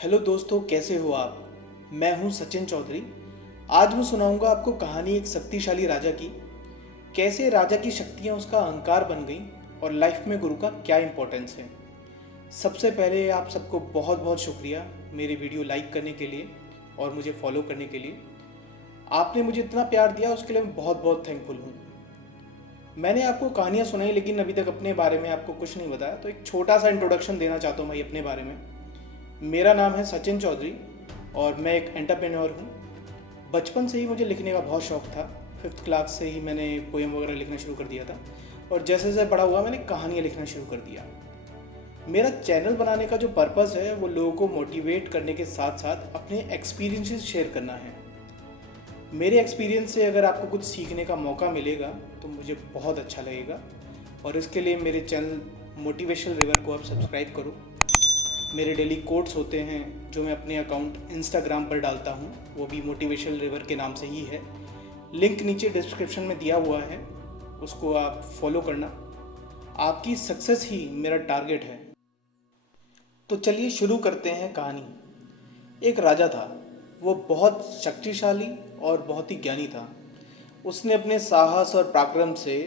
Hello दोस्तों, कैसे हो आप। मैं हूं सचिन चौधरी। आज मैं सुनाऊंगा आपको कहानी एक शक्तिशाली राजा की। कैसे राजा की शक्तियां उसका अहंकार बन गईं और लाइफ में गुरु का क्या इंपॉर्टेंस है। सबसे पहले आप सबको बहुत बहुत शुक्रिया मेरी वीडियो लाइक करने के लिए और मुझे फॉलो करने के लिए। आपने मुझे इतना प्यार दिया, उसके लिए मैं बहुत बहुत थैंकफुल हूँ। मैंने आपको कहानियाँ सुनाई लेकिन अभी तक अपने बारे में आपको कुछ नहीं बताया, तो एक छोटा सा इंट्रोडक्शन देना चाहता हूँ मैं अपने बारे में। मेरा नाम है सचिन चौधरी और मैं एक एंटरप्रेन्योर हूँ। बचपन से ही मुझे लिखने का बहुत शौक़ था। 5th क्लास से ही मैंने पोएम वगैरह लिखना शुरू कर दिया था और जैसे जैसे बड़ा हुआ मैंने कहानियाँ लिखना शुरू कर दिया। मेरा चैनल बनाने का जो पर्पज़ है वो लोगों को मोटिवेट करने के साथ साथ अपने एक्सपीरियंसेस शेयर करना है। मेरे एक्सपीरियंस से अगर आपको कुछ सीखने का मौका मिलेगा तो मुझे बहुत अच्छा लगेगा और इसके लिए मेरे चैनल मोटिवेशनल रिवर को आप सब्सक्राइब करो। मेरे डेली कोट्स होते हैं जो मैं अपने अकाउंट इंस्टाग्राम पर डालता हूँ, वो भी मोटिवेशनल रिवर के नाम से ही है। लिंक नीचे डिस्क्रिप्शन में दिया हुआ है, उसको आप फॉलो करना। आपकी सक्सेस ही मेरा टारगेट है। तो चलिए शुरू करते हैं कहानी। एक राजा था, वो बहुत शक्तिशाली और बहुत ही ज्ञानी था। उसने अपने साहस और पराक्रम से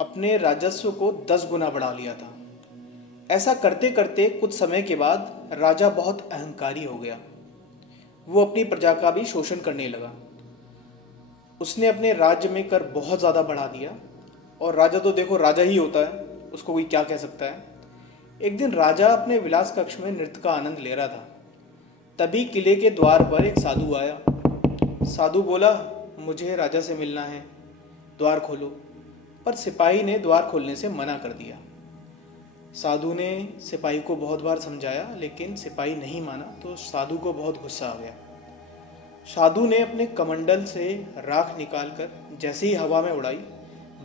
अपने राजस्व को 10 गुना बढ़ा लिया था। ऐसा करते करते कुछ समय के बाद राजा बहुत अहंकारी हो गया। वो अपनी प्रजा का भी शोषण करने लगा। उसने अपने राज्य में कर बहुत ज़्यादा बढ़ा दिया और राजा तो देखो राजा ही होता है, उसको कोई क्या कह सकता है। एक दिन राजा अपने विलास कक्ष में नृत्य का आनंद ले रहा था। तभी किले के द्वार पर एक साधु आया। साधु बोला, मुझे राजा से मिलना है, द्वार खोलो। पर सिपाही ने द्वार खोलने से मना कर दिया। साधु ने सिपाही को बहुत बार समझाया लेकिन सिपाही नहीं माना, तो साधु को बहुत गुस्सा आ गया। साधु ने अपने कमंडल से राख निकालकर जैसे ही हवा में उड़ाई,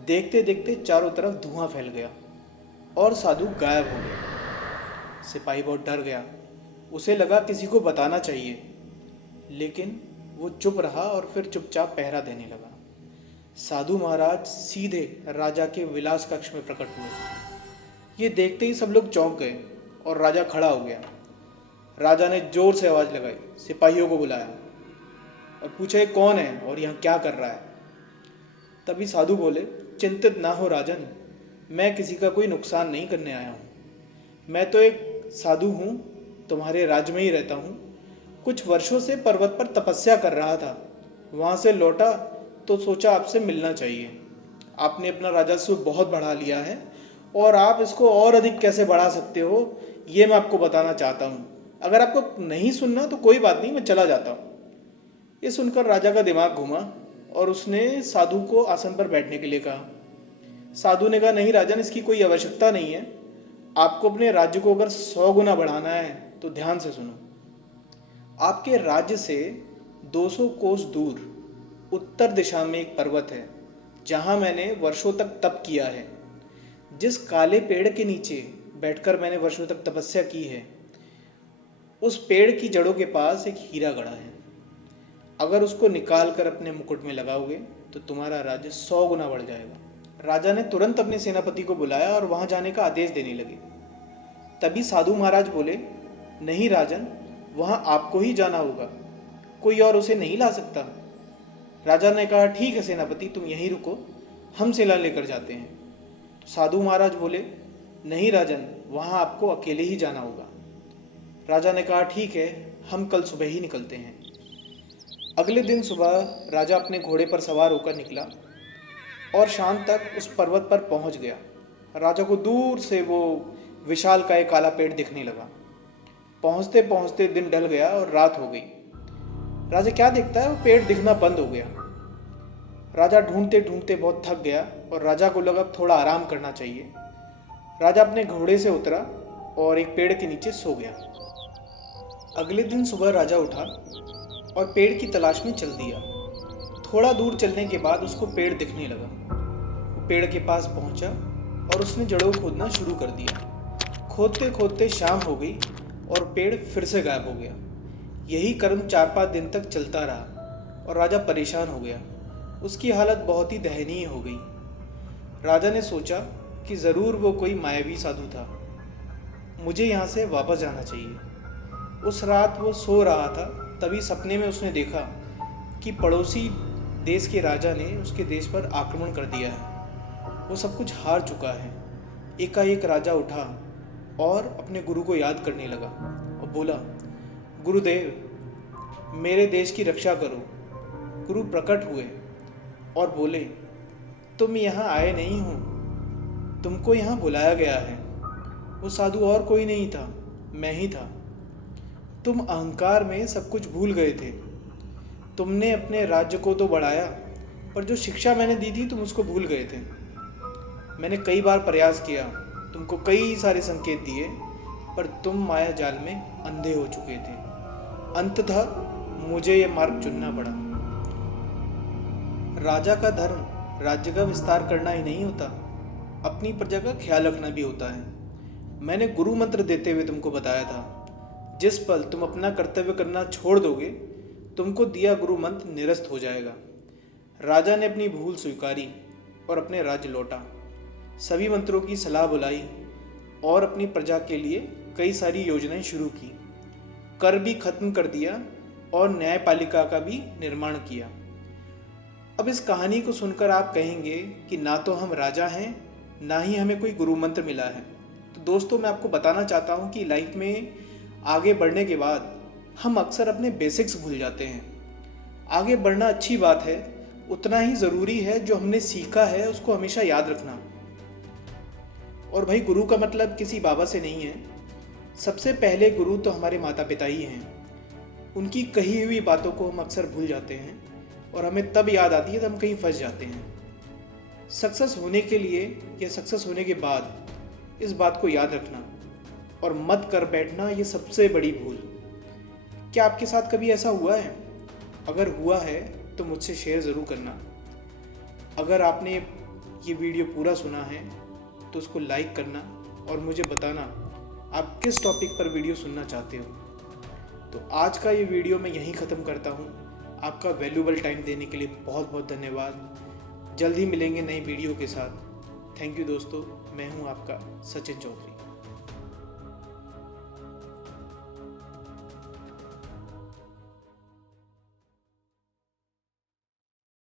देखते देखते चारों तरफ धुआं फैल गया और साधु गायब हो गया। सिपाही बहुत डर गया। उसे लगा किसी को बताना चाहिए, लेकिन वो चुप रहा और फिर चुपचाप पहरा देने लगा। साधु महाराज सीधे राजा के विलास कक्ष में प्रकट हुए। ये देखते ही सब लोग चौंक गए और राजा खड़ा हो गया। राजा ने जोर से आवाज़ लगाई, सिपाहियों को बुलाया और पूछा ये कौन है और यहाँ क्या कर रहा है। तभी साधु बोले, चिंतित ना हो राजन, मैं किसी का कोई नुकसान नहीं करने आया हूँ। मैं तो एक साधु हूँ, तुम्हारे राज्य में ही रहता हूँ। कुछ वर्षों से पर्वत पर तपस्या कर रहा था, वहाँ से लौटा तो सोचा आपसे मिलना चाहिए। आपने अपना राजस्व बहुत बढ़ा लिया है और आप इसको और अधिक कैसे बढ़ा सकते हो, ये मैं आपको बताना चाहता हूँ। अगर आपको नहीं सुनना तो कोई बात नहीं, मैं चला जाता हूँ। ये सुनकर राजा का दिमाग घुमा और उसने साधु को आसन पर बैठने के लिए कहा। साधु ने कहा, नहीं राजन, इसकी कोई आवश्यकता नहीं है। आपको अपने राज्य को अगर 100 गुना बढ़ाना है तो ध्यान से सुनो। आपके राज्य से 200 कोस दूर उत्तर दिशा में एक पर्वत है, जहाँ मैंने वर्षों तक तप किया है। जिस काले पेड़ के नीचे बैठकर मैंने वर्षों तक तपस्या की है, उस पेड़ की जड़ों के पास एक हीरा गड़ा है। अगर उसको निकाल कर अपने मुकुट में लगाओगे तो तुम्हारा राज्य 100 गुना बढ़ जाएगा। राजा ने तुरंत अपने सेनापति को बुलाया और वहां जाने का आदेश देने लगे। तभी साधु महाराज बोले, नहीं राजन, वहां आपको ही जाना होगा, कोई और उसे नहीं ला सकता। राजा ने कहा, ठीक है सेनापति, तुम यहीं रुको, हम सेना लेकर जाते हैं। साधु महाराज बोले, नहीं राजन, वहाँ आपको अकेले ही जाना होगा। राजा ने कहा, ठीक है, हम कल सुबह ही निकलते हैं। अगले दिन सुबह राजा अपने घोड़े पर सवार होकर निकला और शाम तक उस पर्वत पर पहुंच गया। राजा को दूर से वो विशाल का एक काला पेड़ दिखने लगा। पहुंचते पहुंचते दिन ढल गया और रात हो गई। राजा क्या देखता है, वो पेड़ दिखना बंद हो गया। राजा ढूंढते ढूंढते बहुत थक गया और राजा को लगा थोड़ा आराम करना चाहिए। राजा अपने घोड़े से उतरा और एक पेड़ के नीचे सो गया। अगले दिन सुबह राजा उठा और पेड़ की तलाश में चल दिया। थोड़ा दूर चलने के बाद उसको पेड़ दिखने लगा। वो पेड़ के पास पहुंचा और उसने जड़ों को खोदना शुरू कर दिया। खोदते खोदते शाम हो गई और पेड़ फिर से गायब हो गया। यही क्रम 4-5 दिन तक चलता रहा और राजा परेशान हो गया। उसकी हालत बहुत ही दयनीय हो गई। राजा ने सोचा कि ज़रूर वो कोई मायावी साधु था, मुझे यहाँ से वापस जाना चाहिए। उस रात वो सो रहा था, तभी सपने में उसने देखा कि पड़ोसी देश के राजा ने उसके देश पर आक्रमण कर दिया है। वो सब कुछ हार चुका है। एकाएक राजा उठा और अपने गुरु को याद करने लगा और बोला, गुरुदेव मेरे देश की रक्षा करो। गुरु प्रकट हुए और बोले, तुम यहाँ आए नहीं हो, तुमको यहाँ बुलाया गया है। वो साधु और कोई नहीं था, मैं ही था। तुम अहंकार में सब कुछ भूल गए थे। तुमने अपने राज्य को तो बढ़ाया, पर जो शिक्षा मैंने दी थी तुम उसको भूल गए थे। मैंने कई बार प्रयास किया, तुमको कई सारे संकेत दिए, पर तुम माया जाल में अंधे हो चुके थे। अंततः मुझे यह मार्ग चुनना पड़ा। राजा का धर्म राज्य का विस्तार करना ही नहीं होता, अपनी प्रजा का ख्याल रखना भी होता है। मैंने गुरु मंत्र देते हुए तुमको बताया था, जिस पल तुम अपना कर्तव्य करना छोड़ दोगे, तुमको दिया गुरु मंत्र निरस्त हो जाएगा। राजा ने अपनी भूल स्वीकारी और अपने राज्य लौटा। सभी मंत्रों की सलाह बुलाई और अपनी प्रजा के लिए कई सारी योजनाएं शुरू की। कर भी खत्म कर दिया और न्यायपालिका का भी निर्माण किया। अब इस कहानी को सुनकर आप कहेंगे कि ना तो हम राजा हैं, ना ही हमें कोई गुरु मंत्र मिला है। तो दोस्तों, मैं आपको बताना चाहता हूँ कि लाइफ में आगे बढ़ने के बाद हम अक्सर अपने बेसिक्स भूल जाते हैं। आगे बढ़ना अच्छी बात है, उतना ही ज़रूरी है जो हमने सीखा है उसको हमेशा याद रखना। और भाई, गुरु का मतलब किसी बाबा से नहीं है। सबसे पहले गुरु तो हमारे माता पिता ही हैं। उनकी कही हुई बातों को हम अक्सर भूल जाते हैं और हमें तब याद आती है जब हम कहीं फंस जाते हैं। सक्सेस होने के लिए या सक्सेस होने के बाद इस बात को याद रखना और मत कर बैठना, ये सबसे बड़ी भूल। क्या आपके साथ कभी ऐसा हुआ है? अगर हुआ है तो मुझसे शेयर ज़रूर करना। अगर आपने ये वीडियो पूरा सुना है तो उसको लाइक करना और मुझे बताना आप किस टॉपिक पर वीडियो सुनना चाहते हो। तो आज का ये वीडियो मैं यहीं ख़त्म करता हूँ। आपका वैल्यूबल टाइम देने के लिए बहुत बहुत धन्यवाद। जल्द ही मिलेंगे नई वीडियो के साथ। थैंक यू दोस्तों, मैं हूँ आपका सचिन चौधरी।